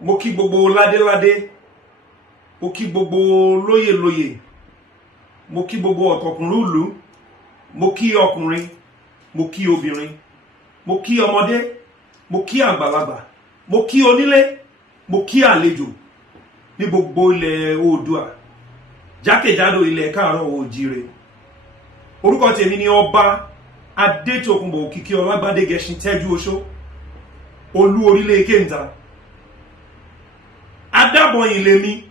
mo kí gbogbo ládéládé, mo kí gbogbo lóyè, mo kí gbogbo ọ̀tọ̀kùnrúlù, mo kí ọkùnrin, mo kí obìnrin, mo kí ọmọdé, mo kí àgbàlagbà, mo kí onílé, mo kí àlejò ní gbogbo ilẹ̀ Oòduà, jákèjádò ilẹ̀ káàárọ̀ oòjíire. Orúkọ tèmi ni Ọba Adétòkunbọ̀ Òkìkíọlá Gbádégẹṣin Tẹ́júoṣó, olú orílẹ̀ Kéńtà. Adábọ̀yìn lèmi,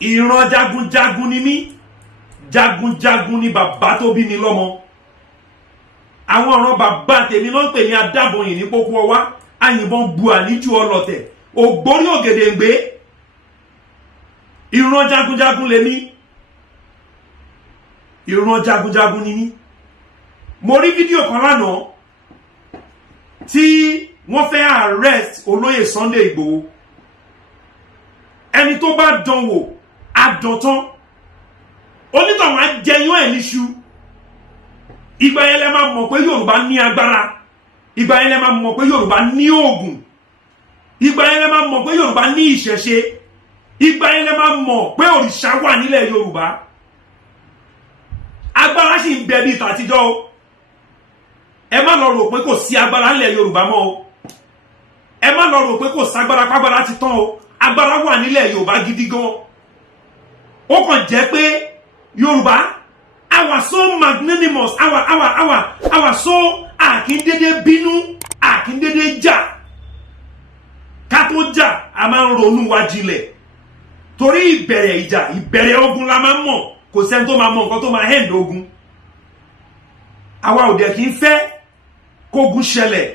ìran jagunjagun ni mí, jagunjagun ni bàbá tó bí mi lọ́mọ. Àwọn ọ̀ràn bàbá tèmi ló ń pè ní Adábọ̀yìn ní pópó ọwá, àyìnbọn bu àníjù ọlọ̀tẹ̀, ògbórí ògèdèǹgbé. Ìran jagunjagun lèmi, ìran jagunjagun ni mí. Mo rí fídíò kan lánàá tí wọ́n fẹ́ arrest olóyè Sunday Igboho. Ẹni tó bá dánwò àdọ̀tán, onítọ̀hún á jẹyán ẹ̀ níṣu. Ìgbà yẹn lẹ máa mọ̀ pé Yorùbá ní agbára, ìgbà yẹn lẹ máa mọ̀ pé Yorùbá ní oògùn, ìgbà yẹn lẹ máa mọ̀ pé Yorùbá ní ìṣẹ̀ṣe, ìgbà yẹn lẹ máa mọ̀ pé òrìṣà wà nílẹ̀ Yorùbá. Agbára sì ń bẹ bí tàtijọ́ o. Ẹ má lọ rò pé kò sí agbára nílẹ̀ Yorùbá mọ́ o. Ẹ má lọ rò pé kò ságbára, pàgbára ti tán o. Agbára wà nílẹ̀ Yorùbá gidi gan. Ó kàn jẹ́ pé Yorùbá, our so magnanimous, our so àkíndédé bínú, àkíndédé jà. Ká tó jà, a máa ń ronú wa jinlẹ̀. Torí ìbẹ̀rẹ̀ ìjà, ìbẹ̀rẹ̀ ogun la máa ń mọ̀. Kò sẹ́ni tó máa mọ̀ nǹkan tó máa end ogun. Àwa ò dẹ̀ kì í fẹ́ kógun ṣẹlẹ̀.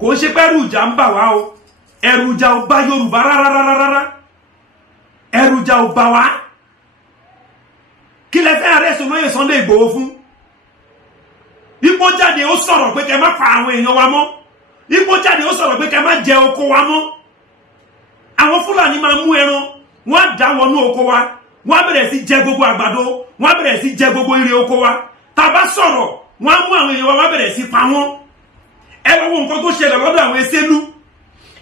Kò ṣe pé ẹ̀rù ìjà ń bà wá o. Ẹ̀rù ìjà ò bá Yorùbá rárá. Ẹ̀rù ìjà ò bá wa. Kí lẹ fẹ́ arrest olóyè Sunday Igboho fún? Ipò jáde ó sọ̀rọ̀ pé kẹ́ má pa àwọn èèyàn wa mọ́. Ipò jáde ó sọ̀rọ̀ pé kẹ́ má jẹ oko wa mọ́. Àwọn Fúlàní máa mú ẹran, wọ́n á dá wọnú oko wa, wọ́n á bẹ̀rẹ̀ sí jẹ gbogbo àgbàdo, wọ́n á bẹ̀rẹ̀ sí jẹ gbogbo irè oko wa. Tá bá sọ̀rọ̀, wọ́n á mú àwọn èèyàn wa, wọ́n á bẹ̀rẹ̀ sí pa wọ́n. Ẹ lọ wo nǹkan tó ṣẹlẹ̀ lọ́dọ̀ àwọn Ẹsẹ́lú.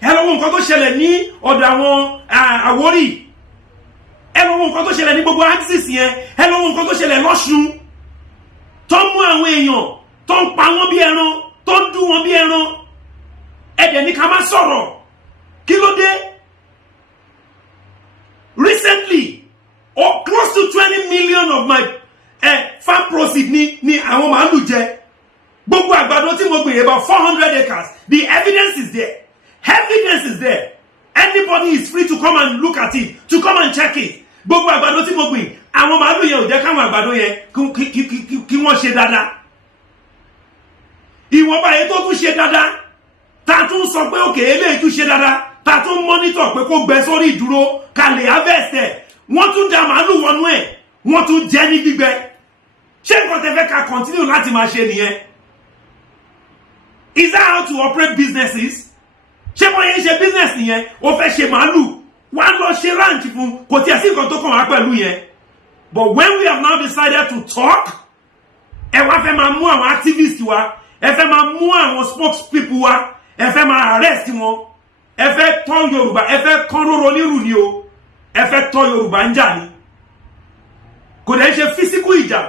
Ẹ lọ wo nǹkan tó ṣẹlẹ̀ ní ọ̀dọ̀ àwọn Àwórì. Ẹ lọ wo nǹkan tó ṣẹlẹ̀ ní gbogbo axis yẹn. Ẹ lọ wo nǹkan tó ṣẹlẹ̀ lọ́ṣun. Tó mú àwọn èèyàn, tó ń pa wọ́n bí ẹran, tó ń dú wọn bí ẹran. Ẹ dẹ̀ ní ká má sọ̀rọ̀. Kí ló dé? Recently, close to 20 million of my farm proceeds ni àwọn màálù jẹ. Gbogbo àgbàdo tí mo gbìn, about 400 acres. The evidence is there. Evidence is there. Anybody is free to come and look at it, to come and check it. Gbogbo àgbàdo tí mo gbìn, àwọn màálù yẹn ò jẹ́ káwọn àgbàdo yẹn kí wọ́n ṣe dáadáa. Ìwọ̀nba yẹn tó tún ṣe dáadáa, ta tún sọ pé òkè eléyìí tún ṣe dáadáa, ta tún monitor pé kó gbẹ sórí ìdúró ká lè harvest ẹ̀. Wọ́n tún da màálù wọnú ẹ̀, wọ́n tún jẹ ní gbígbẹ. Ṣé nǹkan tẹ́ fẹ́ ká continue láti máa ṣe nìyẹn? Is that how to operate businesses? Ṣé wọ́n yẹn ṣe business nìyẹn? O fẹ́ ṣe màálù, wá lọ ṣe ranch fún, kò tí ẹ̀ sí nǹkan tó kàn wá pẹ̀lú yẹn. But when we have now decided to talk, ẹ wá fẹ́ máa mú àwọn activists wa, ẹ fẹ́ máa mú àwọn spokespeople wa, ẹ fẹ́ máa arrest wọn, ẹ fẹ́ tọ́ Yorùbá, ẹ fẹ́ kán róró nírù ni o, ẹ fẹ́ tọ́ Yorùbá ń jà ni. Kò dẹ̀ ṣe physical ìjà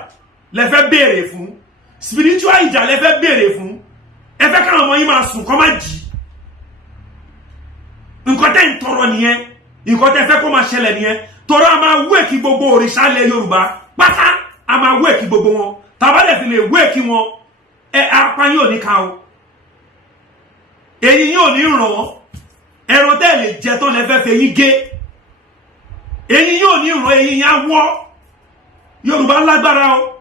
lẹ fẹ́ béèrè fún, spiritual ìjà lẹ fẹ́ béèrè fún. Ẹ fẹ́ káwọn ọmọ yín máa sùn kó má jí. Nǹkan tẹ́ ń tọrọ nìyẹn, nǹkan tẹ́ fẹ́ kó máa ṣẹlẹ̀ nìyẹn. Tọrọ a máa wéèkì gbogbo òrìṣà ilẹ̀ Yorùbá pátá, a máa wéèkì gbogbo wọn. Tàbá lè fi lè wéèkì wọn, apá yóò ní ká o. Èyí yóò ní ràn, ẹran tẹ́ lè jẹ tán lẹ fẹ́ fẹ́ yín gé. Èyí yóò ní ràn, èyí yá wọ́. Yorùbá lágbára o.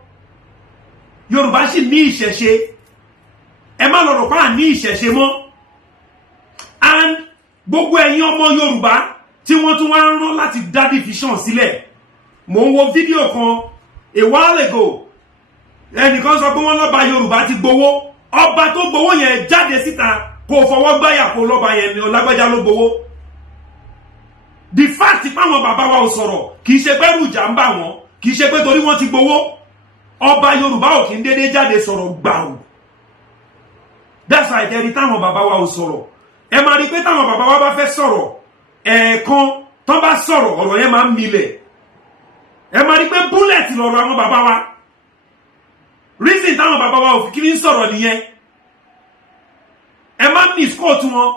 Yorùbá sì ní ìṣẹ̀ṣe. Ẹ má lọ rò pé à ní ìṣẹ̀ṣe mọ́. And gbogbo ẹ̀yin ọmọ Yorùbá tí wọ́n tún wá ń rán láti dá division sílẹ̀. Mo ń wo fídíò kan a while ago. Ẹnìkan sọ pé wọ́n lọ́ba Yorùbá ti gbowó. Ọba tó gbowó yẹn jáde síta kó fọwọ́ gbáyà kó lọ́ba yẹn ni Ọlágbájá ló gbowó. The fact pé àwọn bàbá wa ò sọ̀rọ̀ kì í ṣe pé ẹ̀rù ìjà ń bà wọ́n, kì í ṣe pé torí wọ́n ti gbowó. Ọba Yorùbá ò kì í dédé jáde sọ̀rọ̀ gbàù. That's why ẹ̀rí táwọn bàbá wa ò sọ̀rọ̀. ẹ máa rí pé táwọn bàbá wa bá fẹ́ sọ̀rọ̀ ẹ̀ẹ̀kan tán bá sọ̀rọ̀ ọ̀rọ̀ yẹn máa ń milẹ̀. Ẹ máa rí pé búlẹ̀tì lọ̀rọ̀ àwọn bàbá wa. Reason táwọn bàbá wa ò fi kí ń sọ̀rọ̀ nìyẹn. Ẹ má misquote wọn,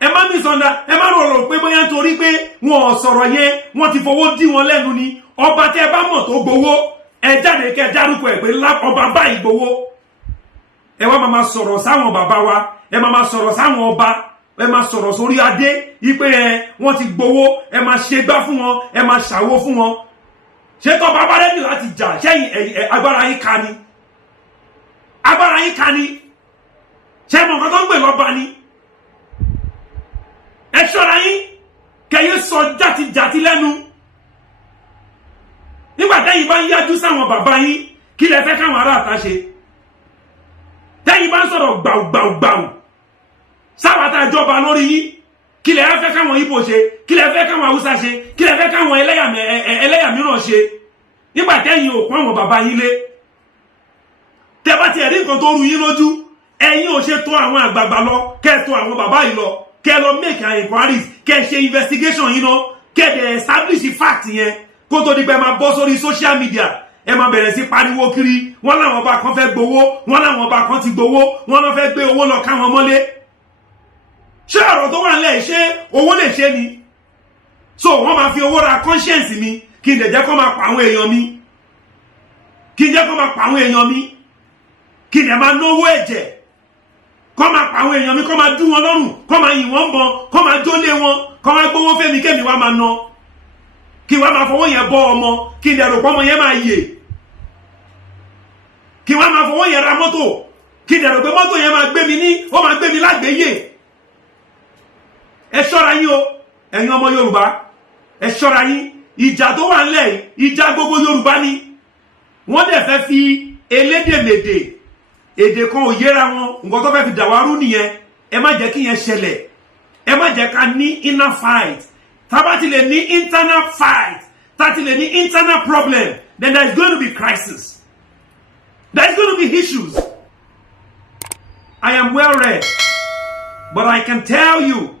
ẹ má misunda, ẹ má rò pé bóyá nítorí pé wọn ò sọ̀rọ̀ yẹn wọ́n ti fowó dí wọn lẹ́nu ni. Ọba tẹ́ bá mọ̀ tó gbowó ẹ jáde kẹ́ dárúkọ ẹ̀ pé ọba báyìí gbowó. Ẹ wá máa sọ̀rọ̀ sáwọn bàbá wa, ẹ máa sọ̀rọ̀ sáwọn ọba, ẹ máa sọ̀rọ̀ sórí adé ipe wọ́n ti gbowó, ẹ máa ṣe gbá fún wọn, ẹ máa ṣàwó fún wọn. Ṣé tó bàbá rẹ̀ ní láti jà ṣẹ́yìn agbára yín ká ni? Agbára yín ká ni? Ṣé mọ̀ nǹkan tó ń gbè lọ́ba ni? Ẹ ṣọ́ra yín kẹ́yẹ sọ játijàti lẹ́nu. Nígbà tẹ́yìn bá ń yájú sáwọn bàbá yín kí lẹ fẹ́ káwọn ará àta ṣe? Tẹ́yìn bá ń sọ̀rọ̀ gbàùgbàùgbàù sáwàtà ìjọba lórí yín kí lẹ fẹ́ káwọn Ìgbò ṣe, kí lẹ fẹ́ káwọn Haúsá ṣe, kí lẹ fẹ́ káwọn ẹlẹ́yà mìíràn ṣe. Nígbà tẹ́yìn ò pọ́n àwọn bàbá yín lé. Tẹ́ bá ti ẹ̀rí nǹkan tó rú yín lójú, ẹ̀yin ò ṣe tó àwọn àgbààgbà lọ kẹ́ tó àwọn bàbá yìí lọ, kẹ́ lọ make an inquiries, kẹ́ ṣe investigation yín náà, kẹ́ dẹ̀ establish fact yẹn kó tó di pé máa bọ́ sórí social media ẹ máa bẹ̀rẹ̀ sí pariwo kiri wọ́n láwọn ọba kan fẹ́ gbowó, wọ́n láwọn ọba kan ti gbowó, wọ́n lọ fẹ́ gbé owó lọ káwọn mọ́lé. Ṣé ọ̀rọ̀ tó wà nílẹ̀ ṣé owó lè ṣe ni? So wọ́n máa fi owó ra conscience mi kí n lè jẹ́ kó máa pa àwọn èèyàn mi, kí n jẹ́ kó máa pa àwọn èèyàn mi, kí n lè máa náwó ẹ̀jẹ̀, kó máa pa àwọn èèyàn mi, kó máa dún wọn lọ́rùn, kó máa yìn wọ́n bọ́n, kó máa jólé wọn, kó máa gbówó fẹ́mi kémi wá máa ná, kí wá máa fọwọ́ yẹn bọ́ ọmọ, kí n lè rò pé ọmọ yẹn máa yè, kí wá máa fọwọ́ yẹn ra mọ́tò, kí n lè rò pé mọ́tò yẹn máa gbé mi ní, ó máa gbé mi lágbèéyè. Ẹ ṣọ́ra yín o ẹ̀yin ọmọ Yorùbá, ẹ ṣọ́ra yín. Ìjà tó wà nílẹ̀ ìjà gbogbo Yorùbá ni. Wọ́n dẹ̀ fẹ́ fi elédèmèdè èdè kan ò yéra wọn, nǹkan tó fẹ́ fi dàwárú nìyẹn. Ẹ má jẹ́ kí yẹn ṣẹlẹ̀, ẹ má jẹ́ ká ní inner fight. Tá bá ti lè ní internal fight, tá ti lè ní internal problem, then there is going to be crisis, there is going to be issues. I am well read, but I can tell you,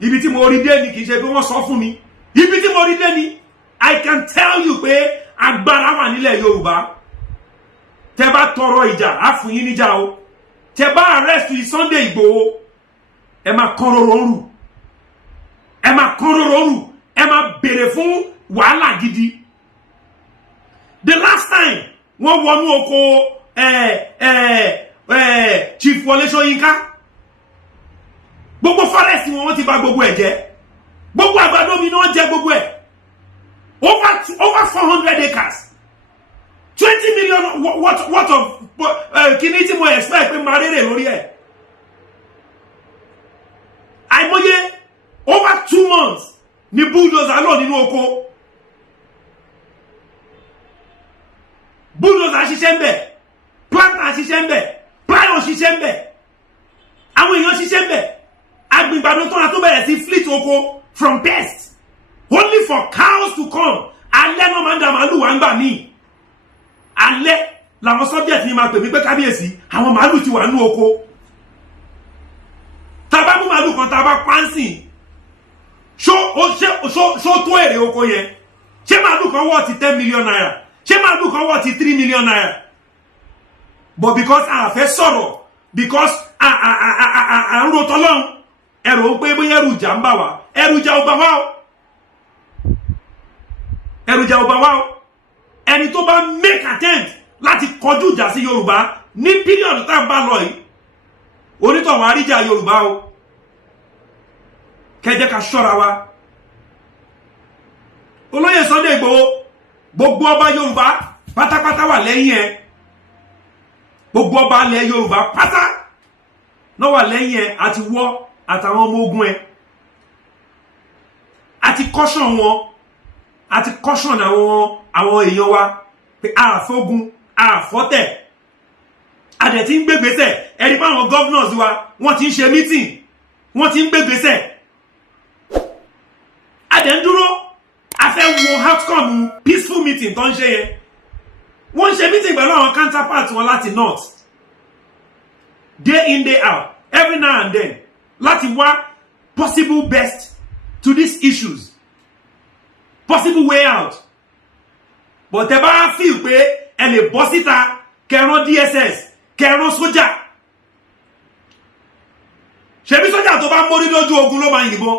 ibi tí mo rí dé ni kì í ṣe pé wọ́n sọ fún mi. Ibi tí mo rí dé ni, I can tell you pé agbára wà nílẹ̀ Yorùbá. Tẹ́ bá tọrọ ìjà á fún yín níjà o. Tẹ́ bá arrest Sunday Igboho, ẹ máa kán roro rù, ẹ máa kán roro rù, ẹ máa béèrè fún wàhálà gidi. The last time wọ́n wọnú oko Chief Wọlé Ṣóyínká, gbogbo forest wọn ti bà gbogbo ẹ̀ jẹ́, gbogbo àgbàdo mi náà jẹ gbogbo ẹ̀. Over 400 acres, 20 million worth of kìíní tí mo expect pé máa rèrè lórí ẹ̀. Àìmọye over 2 months ni bulldozer lò nínú oko. Bulldozer ṣiṣẹ́ ń bẹ̀, planter ṣiṣẹ́ ń bẹ̀, plow ṣiṣẹ́ ń bẹ̀, àwọn èèyàn ṣiṣẹ́ ń bẹ̀. Agbègbàdo tó ra tó bẹ̀rẹ̀ sí fleet oko from pests, only for cows to come. Alẹ́ náà máa ń da màálù wá ń gbà míì. Alẹ́ làwọn subject ni máa pè mí pé kábíyèsí àwọn màálù ti wà nínú oko. Tàbá mú màálù kan tàbá pánsì, ṣó tó èrè oko yẹn? Ṣé màálù kan wọ́ ti 10 million naira? Ṣé màálù kan wọ́ ti 3 million naira? But because a fẹ́ sọ̀rọ̀, because à ń ro tọ́lọ́run, ẹ̀rọ pé bóyá ẹrù ìjà ń bà wá, ẹrù ìjà ò bà wá o, ẹrù ìjà ò bà wá o. Ẹni tó bá make attempt láti kọjú ìjà sí Yorùbá ní period tá a bá lọ yìí, onítọ̀hún àríjà Yorùbá o. Kẹjẹ ká ṣọ́ra wa. Olóyè Sunday Igboho, gbogbo ọba Yorùbá pátápátá wà lẹ́yìn ẹ̀, gbogbo ọba ilẹ̀ Yorùbá pátá náà wà lẹ́yìn ẹ̀, àti wọ́ àtàwọn ọmọ ogun ẹ̀, àti caution wọn, àti caution àwọn èèyàn wa pé àfógun àfọ́tẹ̀, àdẹ̀ tí ń gbégbésẹ̀. Ẹ̀rí pé àwọn governors wa wọ́n ti ń ṣe meeting, wọ́n ti ń gbégbésẹ̀. Àdẹ̀ ń dúró, a fẹ́ wo outcome peaceful meeting tó ń ṣe yẹn. Wọ́n ń ṣe meeting pẹ̀lú àwọn counterparts wọn láti north, day in day out, every now and then, láti wá possible best to these issues, possible way out. But tẹ́ bá feel pé ẹ lè bọ́ síta kẹran DSS kẹran sójà, ṣebí sójà tó bá mórí lójú ogun ló máa yìnbọn,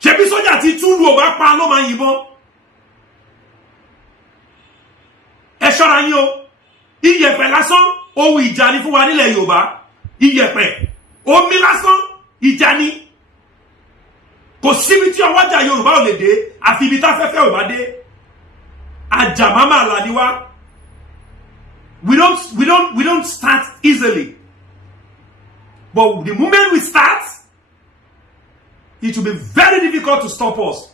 ṣebí sójà tí túlù ò bá pa ló máa yìnbọn. Ẹ ṣọ́ra yín o, iyẹ̀pẹ̀ lásán ohun ìjà ni fún wa nílẹ̀ Yorùbá. Iyẹ̀pẹ̀ omi lásán ìjà ni. Kò síbi tí ọwọ́jà Yorùbá ò lè dé àfi ibi táfẹ́fẹ́ ò bá dé. Àjàmámà là ni wá. We don't start easily. But the moment we start, it will be very difficult to stop us.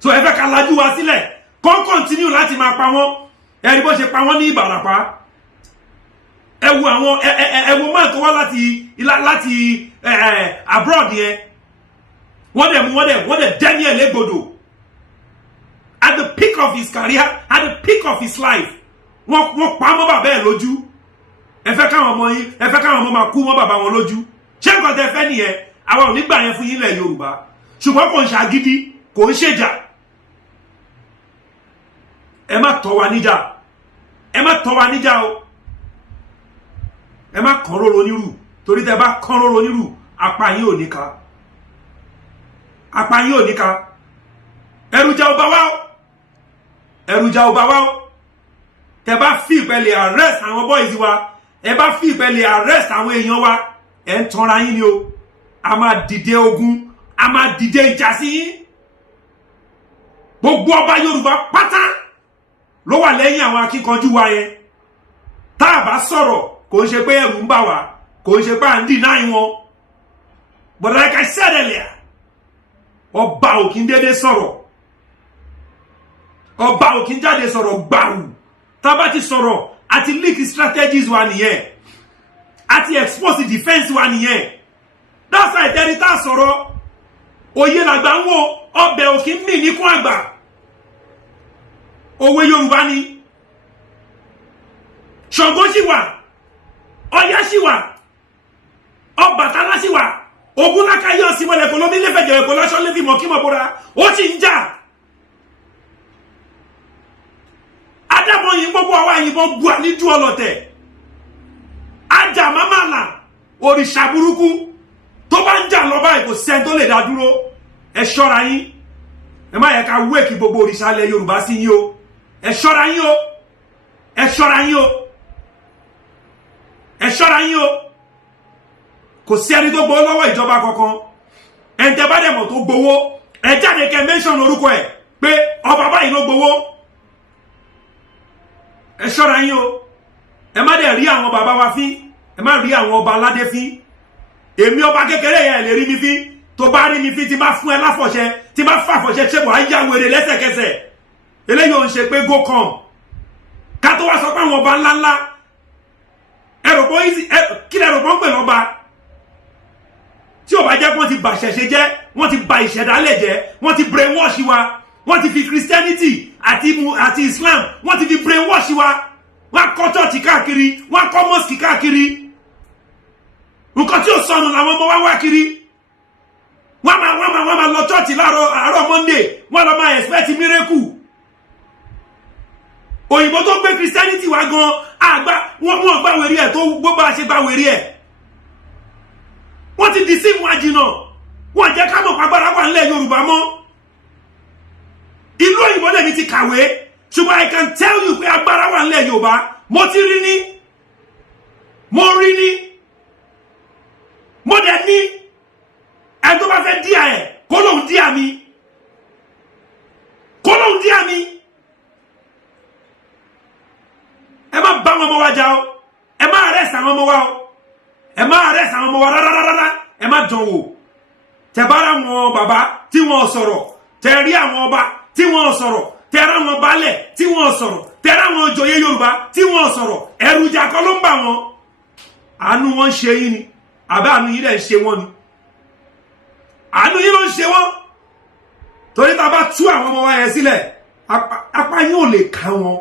So ẹ fẹ́ ká lajú wa sílẹ̀, kó continue láti máa pa wọ́n. Ẹ rí bó ṣe pa wọ́n ní Ìbàràpá. Ẹ wo máa tó wá láti abroad yẹn. Wọ́n dẹ̀ Daniel Egbodo. At the peak of his career, at the peak of his life, wọ́n pa mọ́ bàbá ẹ̀ lójú. Ẹ fẹ́ káwọn ọmọ máa kú mọ́ bàbá wọn lójú. Ṣé nǹkan tẹ́ fẹ́ nìyẹn? Àwa ò ní gbà yẹn fún yín lẹ̀ Yorùbá. Ṣùgbọ́n kò ń ṣàgídí, kò ń ṣèjà. Ẹ má tọ́ wa níjà. Ẹ má tọ́ wa níjà o. Ẹ má kàn róró nírù. Torí tẹ́ bá kàn róró nírù, apá yín ò ní ká. Apá yín ò ní ká. Ẹrùjà ò bá wá o. Ẹrùjà ò bá wá o. Tẹ́ bá fi ìpẹ́ lè arrest àwọn boys wa. Ẹ bá fi ìpẹ́ lè arrest àwọn èèyàn wa. Ẹ ń tanra yín ni o. A máa dìde ogun. A máa dìde ìjà sí yín. Gbogbo ọba Yorùbá pátá ló wà lẹ́yìn àwọn akíkanjú wa yẹn. Tá a bá sọ̀rọ̀, kò ń ṣe pé ẹ̀rù ń bà wá, kò ń ṣe pé à ń deny wọn. But like I said earlier, ọba ò kí ń dédé sọ̀rọ̀. Ọba ò kí ń jáde sọ̀rọ̀ gbàù. Tá bá ti sọ̀rọ̀, àti leak strategies wa nìyẹn. Àti expose defense wa nìyẹn. That's why tẹ́rí tá sọ̀rọ̀. Oyè làgbà ń wò, ọbẹ̀ ò kí ń mì níkún àgbà. Òwe Yorùbá ni. Ṣàngó sì wà, Ọya sì wà, Ọbàtálá sì wà, Ògúnlákayé Ọ̀sìnmọ̀lẹ̀ kò lómi lẹ́fẹ̀jẹ̀ kò lọ́ṣọ́ lẹ́fì mọ̀ kí mọ̀ bóra, ó sì ń jà. Adámọ̀ yìí gbogbo àwọn àyìnbọn bua ní ju ọlọ̀tẹ̀. Àjàmámàlà òrìṣà burúkú tó bá ń jà lọ báyìí kò sẹ́ni tó lè dá dúró. Ẹ ṣọ́ra yín. Ẹ má yẹ ká wéèkì gbogbo òrìṣà ilẹ̀ Yorùbá sí yín o. Ẹ ṣọ́ra yín o. Ẹ ṣọ́ra yín o. Ẹ ṣọ́ra yín o. Kò sí ẹni tó gbowó lọ́wọ́ ìjọba kankan. Ẹni tẹ́ bá dẹ̀ mọ̀ tó gbowó, ẹ jáde kẹ́ mention orúkọ ẹ̀ pé ọba báyìí ló gbowó. Ẹ ṣọ́ra yín o. Ẹ má dẹ̀ rí àwọn bàbá wa fín. Ẹ má rí àwọn ọba aládé fín. Èmi ọba kékeré yẹn lè rí mi fín. Tó bá rí mi fín tí bá fún ẹ láfọ̀ṣẹ, tí bá fàfọ̀ṣẹ ṣe wà á yá wèrè lẹ́sẹ̀kẹsẹ̀. Eléyìí ò ń ṣe pé go come. Ká tó wá sọ pé àwọn ọba ńláńlá. Kí lẹ rò pé ń pè lọ́ba? Tí ò bá jẹ́ wọ́n ti bà ṣẹ̀ṣẹ̀ jẹ́, wọ́n ti bà ìṣẹ̀dálẹ̀ jẹ́, wọ́n ti brainwash wa, wọ́n ti fi Christianity àti Islam, wọ́n ti fi brainwash wa. Wọ́n kọ́ church káàkiri, wọ́n kọ́ mosque káàkiri. Nǹkan tí ó sọnù làwọn ọmọ wa wá kiri. Wọ́n máa lọ church àárọ̀ Monday, wọ́n lọ máa expect miracle. Òyìnbó tó gbé Christianity wá gan wọ́n gbá wèrè ẹ̀ tó gbogbo àṣẹ gbá wèrè ẹ̀. Wọ́n ti deceive wa jìnà. Wọ́n jẹ́ ká mọ̀ pàgbára wà nílẹ̀ Yorùbá mọ́. Ìlú òyìnbó lèmi ti kàwé. Ṣùgbọ́n I can tell you pé agbára wà nílẹ̀ Yorùbá. Mo ti rí ní. Mo rí ní. Mo dẹ̀ ní. Ẹni tó bá fẹ́ díà ẹ̀ kó lóun díà mi. Kó lóun díà mi. Ẹ má bá wọn ọmọ wa jà o. Ẹ má arrest àwọn ọmọ wa o. Ẹ má arrest àwọn ọmọ wa rárá. Ẹ má dán wò. Tẹ́ bá ra wọn bàbá tí wọ́n sọ̀rọ̀. Tẹ́ rí àwọn ọba tí wọ́n sọ̀rọ̀. Tẹ́ ra wọn baálẹ̀ tí wọ́n sọ̀rọ̀. Tẹ́ ra wọn joyè Yorùbá tí wọ́n sọ̀rọ̀. Ẹ̀rù ìjà kọ́ ló ń bà wọ́n. Àánú wọn ń ṣe yín ni. Àbí àánú yín dẹ̀ ń ṣe wọ́n ni. Àánú yín ló ń ṣe wọ́n. Torí tá bá tú àwọn ọmọ wa yẹn sílẹ̀, apá yín ò lè ká wọn.